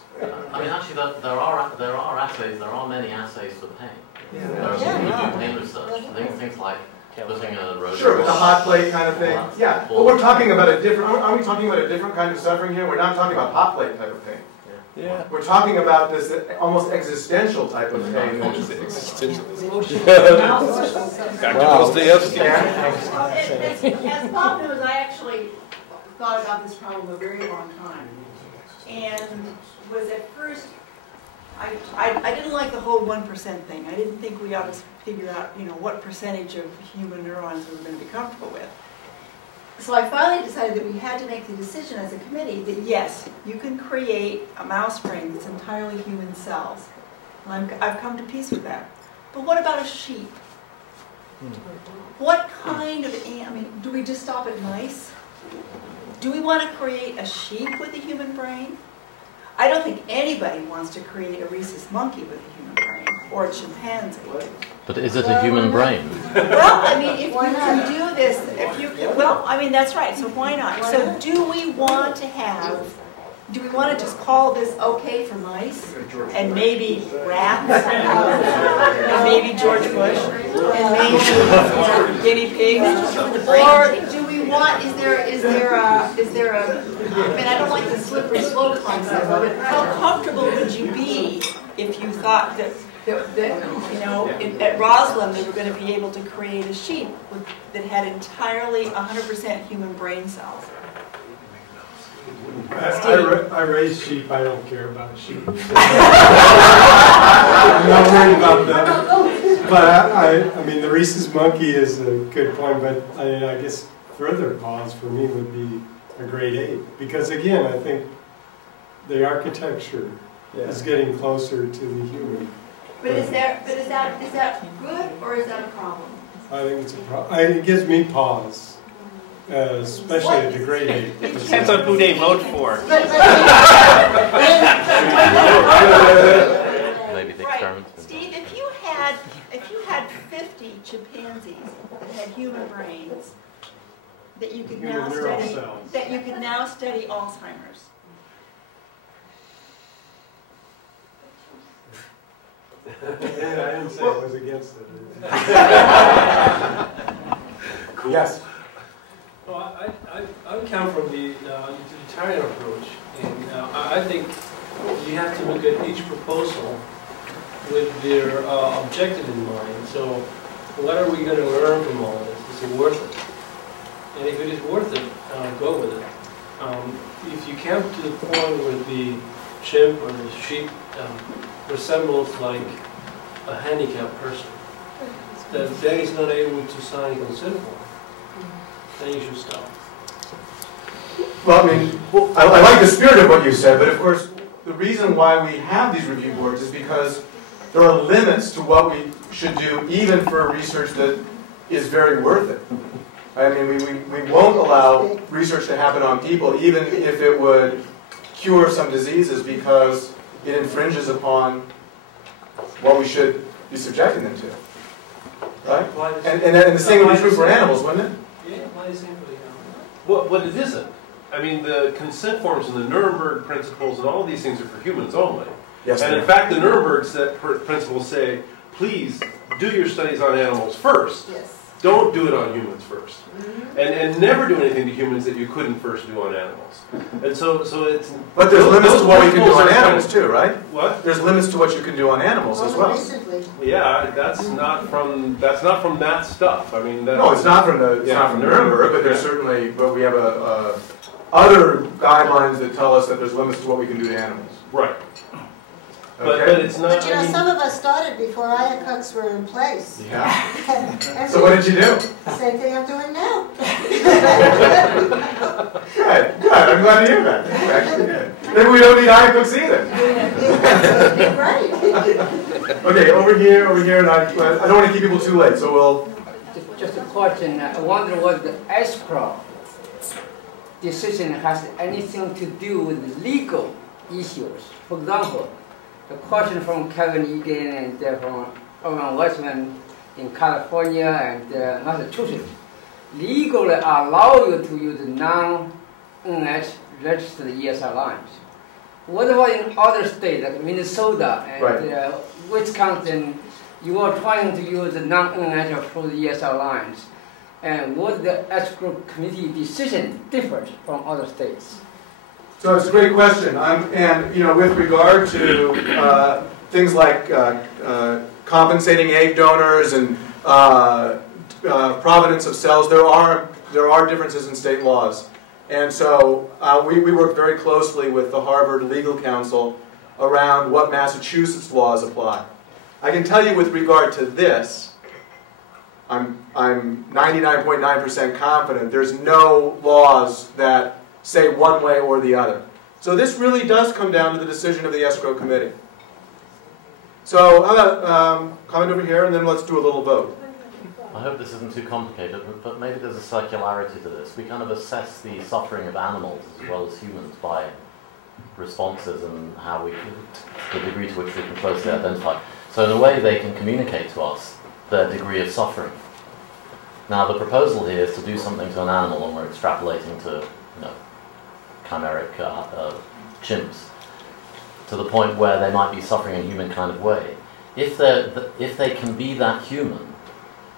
I mean, actually, there are assays. There are many assays for pain. Yeah. There are some pain research. Things like putting a rodent. Sure, with the hot plate kind of thing. Yeah, but we're talking about a different. Are we talking about a different kind of suffering here? We're not talking about hot plate type of pain. Yeah. We're talking about this almost existential type of pain. As Bob knows, I actually thought about this problem a very long time, and was at first, I didn't like the whole 1% thing. I didn't think we ought to figure out, what percentage of human neurons we were going to be comfortable with. So I finally decided that we had to make the decision as a committee that yes, you can create a mouse brain that's entirely human cells. And I've come to peace with that. But what about a sheep? What kind of, do we just stop at mice? Do we want to create a sheep with a human brain? I don't think anybody wants to create a rhesus monkey with a human brain, or a chimpanzee. But is it a human brain? Well, if you can do this, that's right, so why not? So do we want to just call this okay for mice, and maybe rats, and maybe George Bush, and maybe guinea pigs, or do we want, is there a, I don't like the slippery slope concept, but how comfortable would you be if you thought that at Roslyn they were going to be able to create a sheep that had entirely 100% human brain cells? I raise sheep, I don't care about sheep. I'm not worried about that. But the rhesus monkey is a good point, but I guess further pause for me would be a great ape. Because again, I think the architecture is getting closer to the human. But is that good or is that a problem? I think it's a problem. It gives me pause. Especially a great ape. Depends on who they vote for. Maybe the experiments. Steve, if you had 50 chimpanzees that had human brains, that you can Human now neural study cells. that you can now study Alzheimer's. I didn't say I was against it. Cool. Yes. Well, I would come from the utilitarian approach, and I think you have to look at each proposal with their objective in mind. So, what are we going to learn from all this? Is it worth it? And if it is worth it, go with it. If you come to the point where the chimp or the sheep resembles like a handicapped person, that then is not able to sign a consent form, then you should stop. Well, I mean, I like the spirit of what you said, but of course, the reason why we have these review boards is because there are limits to what we should do, even for research that is very worth it. I mean, we won't allow research to happen on people, even if it would cure some diseases, because it infringes upon what we should be subjecting them to. Right? And the same would be true for animals, wouldn't it? Yeah, why the same for the animals? Well, it isn't. I mean, the consent forms and the Nuremberg principles and all these things are for humans only. Yes, and in fact, the Nuremberg principles say, please do your studies on animals first. Yes. Don't do it on humans first. And never do anything to humans that you couldn't first do on animals. And so it's... But there's limits to what we can do on animals too, right? What? There's limits to what you can do on animals as well. Yeah, that's not from that stuff. I mean, no, it's not from Nuremberg, but there's certainly, but we have other guidelines that tell us that there's limits to what we can do to animals. Right. Okay. But it's not. But you know, some of us started before IACUCs were in place. Yeah. And so what did you do? Same thing I'm doing now. Good. I'm glad to hear that. Actually good. Maybe we don't need IACUCs either. Right. Okay, over here, and I don't want to keep people too late, so we'll. Just a question. I wonder what the ESCRO decision has anything to do with legal issues. For example, the question from Kevin Egan and from Weissman in California and Massachusetts legally allow you to use non-NH registered ESR lines. What about in other states like Minnesota and Wisconsin? You are trying to use the non-NH approved ESR lines. And what the ESCRO committee decision differs from other states? So it's a great question. And you know, with regard to things like compensating egg donors and provenance of cells, there are differences in state laws. And so we work very closely with the Harvard Legal Counsel around what Massachusetts laws apply. I can tell you with regard to this, I'm 99.9% confident there's no laws that say one way or the other. So this really does come down to the decision of the ESCRO committee. So how about comment over here, and then let's do a little vote. I hope this isn't too complicated, but maybe there's a circularity to this. We kind of assess the suffering of animals as well as humans by responses and how we, the degree to which we can closely identify. So in a way, they can communicate to us their degree of suffering. Now, the proposal here is to do something to an animal, and we're extrapolating to, chimeric chimps, to the point where they might be suffering in a human kind of way. If they can be that human,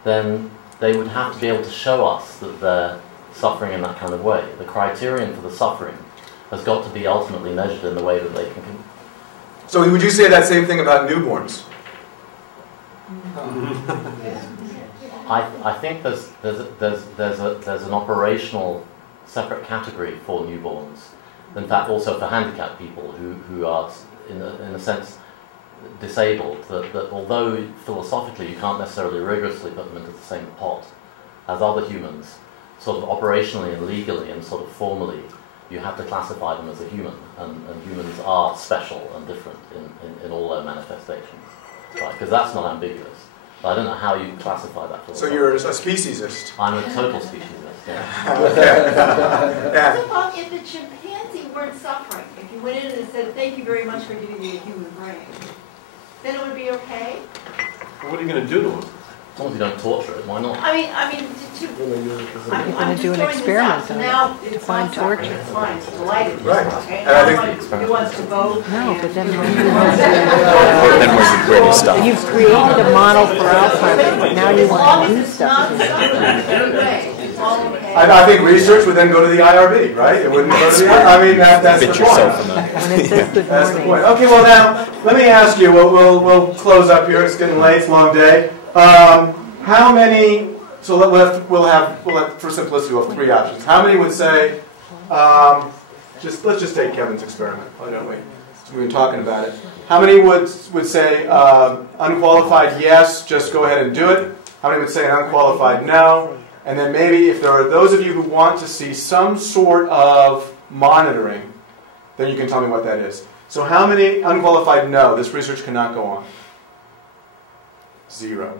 then they would have to be able to show us that they're suffering in that kind of way. The criterion for the suffering has got to be ultimately measured in the way that they can. So would you say that same thing about newborns? I think there's an operational separate category for newborns. In fact, also for handicapped people who are in a sense disabled. That although philosophically you can't necessarily rigorously put them into the same pot as other humans, sort of operationally and legally and sort of formally, you have to classify them as a human, and humans are special and different in all their manifestations, right? Because that's not ambiguous. But I don't know how you classify that. So you're a speciesist. I'm a total speciesist. Yeah. Suppose if the chimpanzee weren't suffering, if you went in and said, "Thank you very much for giving me a human brain," then it would be okay. What are you going to do to them? As long as you don't torture it, why not? I mean, I'm gonna just do an throwing this experiment out. So on it. now it's Find not suffering, torture. it's fine, it's delighted. Right. Okay. And I Now he wants to vote. No, but then Then where you bring stuff. you've created a model for Alzheimer's, but now you As long want to as do it's stuff. not suffering in any way, it's all okay. I think research would then go to the IRB, right? It wouldn't go to the IRB. I mean, that's the Fit point. yourself in that. When it says good That's the morning. point. Okay, well now, let me ask you, we'll close up here, it's getting late, it's a long day. How many, so we'll have, for simplicity, we'll have three options. How many would say, let's just take Kevin's experiment, why don't we? So we've been talking about it. How many would say unqualified yes, just go ahead and do it? How many would say an unqualified no? And then maybe if there are those of you who want to see some sort of monitoring, then you can tell me what that is. So how many unqualified no? This research cannot go on. 0.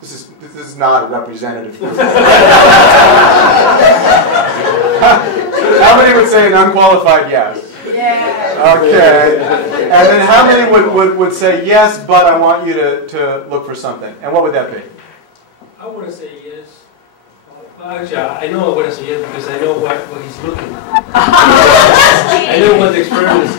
This is not a representative group. How many would say an unqualified yes? Yeah. Okay. And then how many would say yes, but I want you to look for something? And what would that be? I want to say yes. Actually, I know I want to say yes because I know what he's looking at. I know what the experiment is.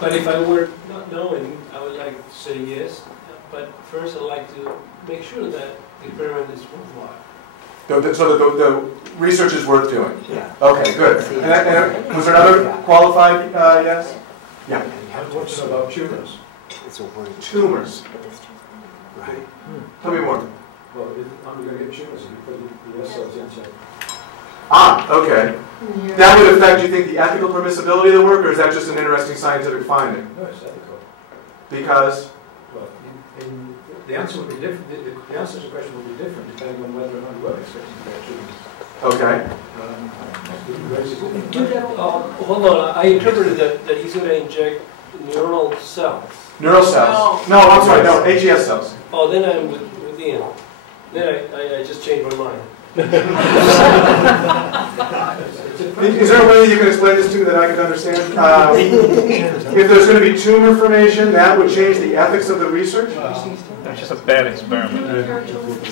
But if I were not knowing, I would like to say yes. But first, I'd like to make sure that the experiment is worthwhile. So the research is worth doing? Yeah. Okay, good. And was there another qualified yes? Yeah. What's about tumors? It's a word. Tumors. Right. Tell me more. Well, I'm going to get tumors if you put the cells inside. Ah, okay. That would affect, you think, the ethical permissibility of the work, or is that just an interesting scientific finding? No, it's ethical. Because? Well, the answer would be different. The answer to the question would be different depending on whether or not you were expecting to get tumors. Okay. Hold on, I interpreted that he's going to inject neural cells. Neural cells. No, I'm sorry, no, HES cells. Oh, then I'm with Ian. Then I just changed my mind. Is there a way that you can explain this to me that I can understand? If there's going to be tumor formation, that would change the ethics of the research? That's just a bad experiment.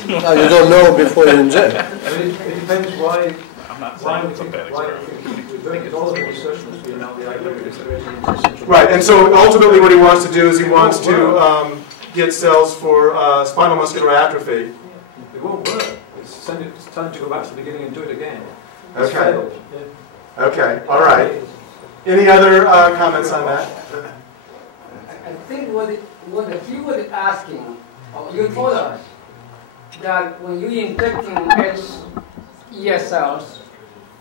No, you don't know before you inject. It depends why. I'm not saying it's a bad experiment. All of the research must be now the idea is that Right, and so ultimately what he wants to do is he wants to get cells for spinal muscular atrophy. it won't work. It's time to go back to the beginning and do it again. It's Okay. failed. Okay, all right. Any other comments on that? I think what he was asking, or you told us, that when you injecting ES cells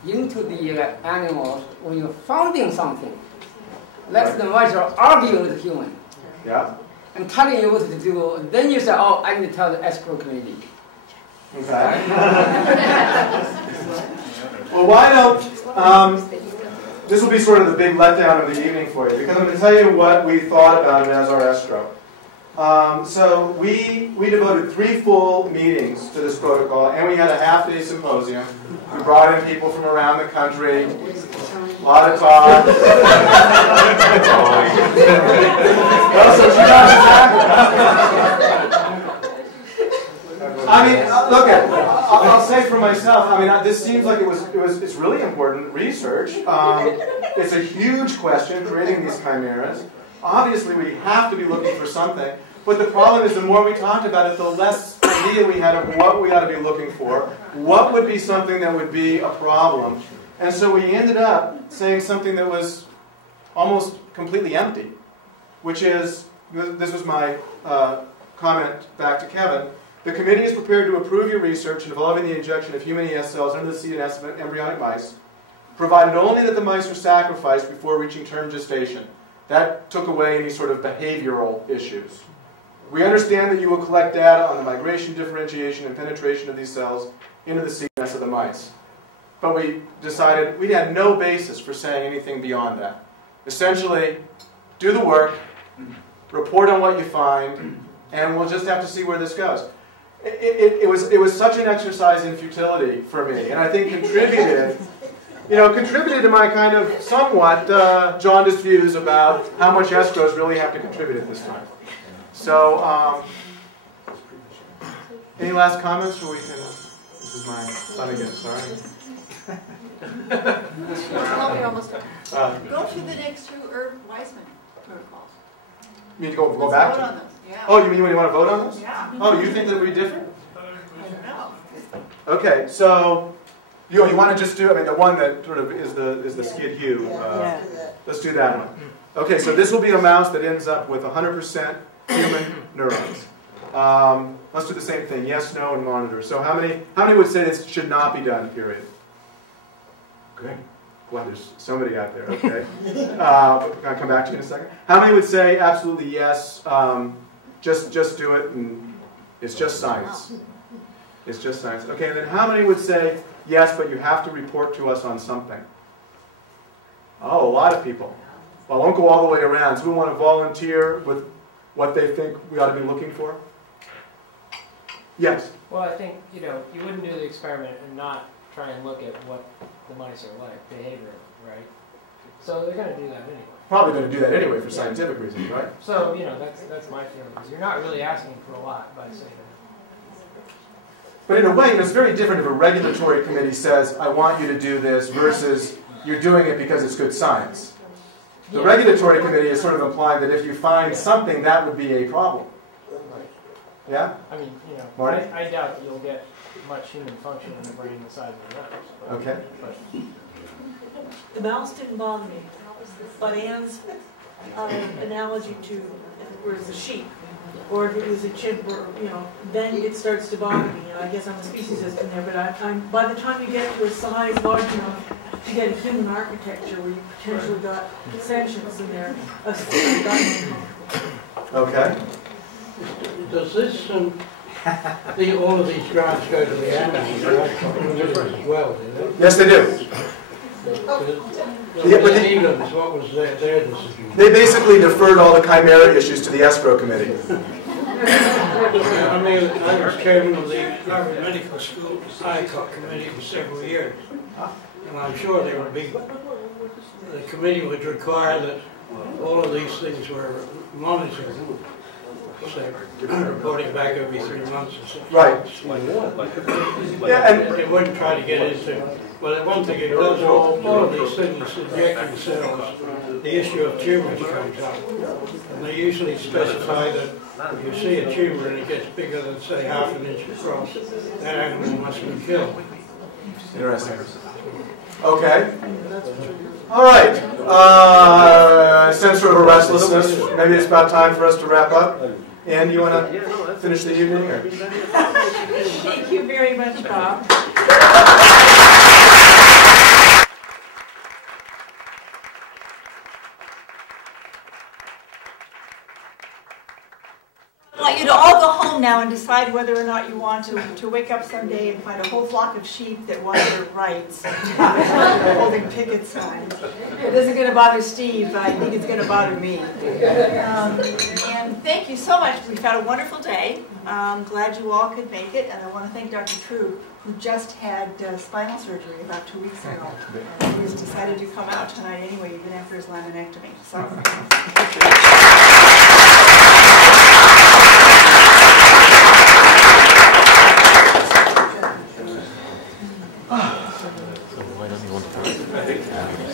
into the animals, when you're founding something, let the molecule argue with the human. Yeah. And telling you what to do, then you say, oh, I need to tell the ESCRO committee. Okay. Well, why don't, this will be sort of the big letdown of the evening for you, because I'm going to tell you what we thought about it as our ESCRO. So we devoted 3 full meetings to this protocol, and we had a half-day symposium. We brought in people from around the country, a lot of talk. Well, so she I mean, look at it. I'll say for myself. I mean, this seems like it's really important research. It's a huge question creating these chimeras. Obviously, we have to be looking for something. But the problem is, the more we talked about it, the less idea we had of what we ought to be looking for. What would be something that would be a problem? And so we ended up saying something that was almost completely empty, which is, this was my comment back to Kevin. The committee is prepared to approve your research involving the injection of human ES cells into the CNS of embryonic mice, provided only that the mice are sacrificed before reaching term gestation. That took away any sort of behavioral issues. We understand that you will collect data on the migration, differentiation, and penetration of these cells into the CNS of the mice. But we decided we had no basis for saying anything beyond that. Essentially, do the work, report on what you find, and we'll just have to see where this goes. It was such an exercise in futility for me, and I think contributed to my kind of somewhat jaundiced views about how much ESCROs really have to contribute at this time. So, Any last comments, or we can? This is my son again. Sorry. We're almost done. Go through the next two Weissman protocols. You mean to go Let's back vote to? on those. Yeah. Oh, you mean when you want to vote on this? Yeah. Oh, you think that would be different? I don't know. Okay, so you want to just do? I mean, the one that sort of is the skid hue. Let's do that one. Okay, so this will be a mouse that ends up with 100% human neurons. Let's do the same thing. Yes, no, and monitor. So how many would say this should not be done? Period. Great. Wow, there's somebody out there. Okay. I'll come back to you in a second. How many would say absolutely yes? Just do it, and it's just science. It's just science. Okay, and then how many would say yes, but you have to report to us on something? Oh, a lot of people. Well, I won't go all the way around. So we want to volunteer with what they think we ought to be looking for? Yes? Well, I think, you wouldn't do the experiment and not try and look at what the mice are like, behaviorally, right? So they're going to do that anyway. Probably going to do that anyway for scientific reasons, right? So, that's my feeling, because you're not really asking for a lot by saying that. But in a way, it's very different if a regulatory committee says, I want you to do this, versus you're doing it because it's good science. The regulatory committee is sort of implying that if you find something, that would be a problem. Yeah? I mean, Marty? I doubt that you'll get much human function in the brain the size of the mouse. Okay. But the mouse didn't bother me, but Anne's analogy to if it was a sheep, or if it was a chimp, or then it starts to bother me. And I guess I'm a speciesist in there, but I'm by the time you get to a size large enough to get a human architecture where you potentially got sentience in there, Okay. Does this, all of these grants go to the animals as well, do they? Yes, they do. England, what was their decision? They basically deferred all the Chimera issues to the ESCRO committee. I mean, I was chairman of the Harvard Medical School ICOT committee for several years. And I'm sure there would be, the committee would require that all of these things were monitored. So reporting back every 3 months or so. Right. Yeah, and they wouldn't try to get into, but one thing it does, all of these things injecting cells, the issue of tumors comes up. And they usually specify that if you see a tumor and it gets bigger than, say, 1/2 inch across, that animal must be killed. Interesting. Okay. All right. Sense sort of a restlessness. Maybe it's about time for us to wrap up. Anne, you want to finish the evening? Or? Thank you very much, Bob. I want you to all go home now and decide whether or not you want to wake up someday and find a whole flock of sheep that want their rights, holding picket signs. It isn't going to bother Steve, but I think it's going to bother me. And thank you so much. We've had a wonderful day. I'm glad you all could make it, and I want to thank Dr. Truog, who just had spinal surgery about 2 weeks ago. And he's decided to come out tonight anyway, even after his laminectomy. So.